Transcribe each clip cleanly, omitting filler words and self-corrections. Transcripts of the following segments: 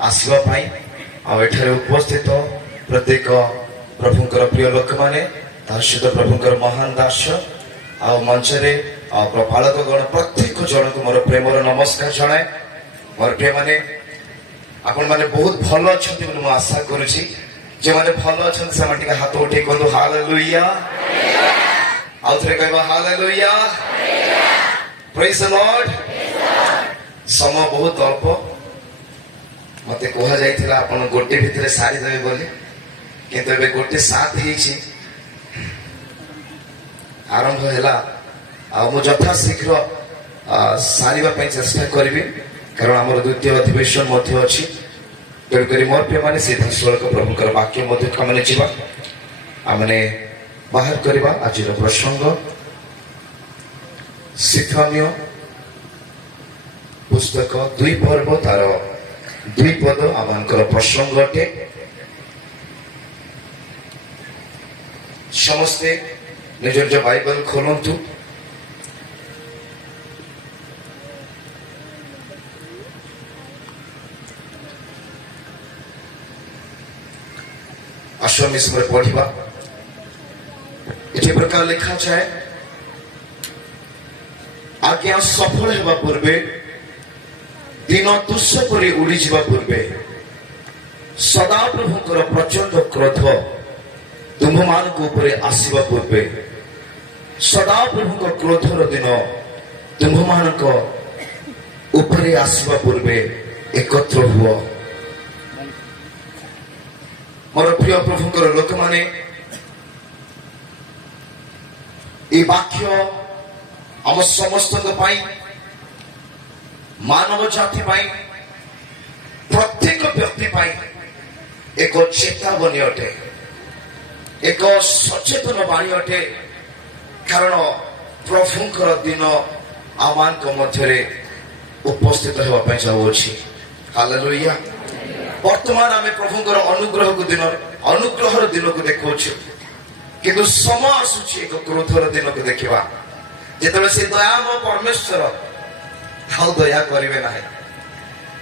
आसवा एठारे उपस्थित प्रत्येक प्रभुंकर प्रिय लोक मैंने सहित प्रभुंकर महान दास आ मंचरे प्रपालक गण प्रत्येक जन को मोर प्रेमर नमस्कार जनाए। मोर प्रिय माने आपण माने बहुत भल अच्छा मुझे आशा करुच्ची जो मैंने भल अच्छा से हाथ उठे कहूँ हालेलुया आउ थे कह हालेलुया प्रेज द लॉर्ड। समय बहुत अल्प मते कह जाइथिला आपण गोटे भितरे सारी देबे बोली किंतु एबे गोटे साथ हिची आरंभ हैला आ मु यथा शीघ्र सारिबा पई चेष्टा करिबी कारण हमर द्वितीय अधिवेशन मध्ये अछि तेणु करी मोर पे माने सीधा सड़क प्रभुकर वाक्य मध्ये कमने जीवा आमने बाहर करबा आजिर प्रसंग सिफामियो पुस्तक 2 पर्व तार 2 पद आमनकर प्रसंग अटे। समस्ते निज निज बाइबल खोलंतु आश्रम इसमें पढ़ा ये प्रकार लिखा जाए आज्ञा सफल होगा पूर्वे दिन तुष्य पर उड़ी जावा पूर्वे सदा प्रभुकर प्रचंड क्रोध तुम्भ मान आसवा पूर्वे सदा प्रभु क्रोधर दिन तुम्भ मान आसवा पूर्वे एकत्र हुआ। मोर प्रिय प्रभुकर लोक माने ये वाक्य आम समस्त मानव जाति प्रत्येक व्यक्ति एक चेतावनी अटे एक सचेतन बाणी अटे कारण प्रभुंकर दिन आमान मध्य उपस्थित होगा जाऊँगी। हालेलुया। वर्तमान आम प्रभुंकर अनुग्रह को दिन अनुग्रहर दिन को देखा किंतु समय आसूची एक क्रोधर दिन को देखा जिते से दयामय परमेश्वर आउ दया करेंगे ना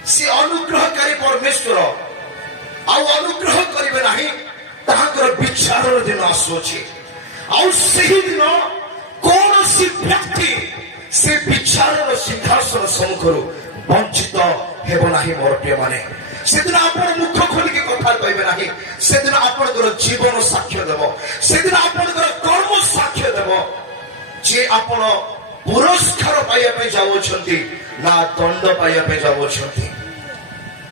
से अनुग्रहकारी परमेश्वर आउ अनुग्रह करेंगे ना विचार दिन आसूची दिन कौन सी व्यक्ति से विचार सिंहासन सम्मुखर वंचित हेबना मोर प्रिय माने से दिन आप मुख खोलिक कथा कहे ना से दिन आप जीवन साक्ष्य देव से दिन आप कर्म साक्ष्य देव जे आप पुरस्कार पाइबा जाऊँ ना दंड पाइबा जाऊँ।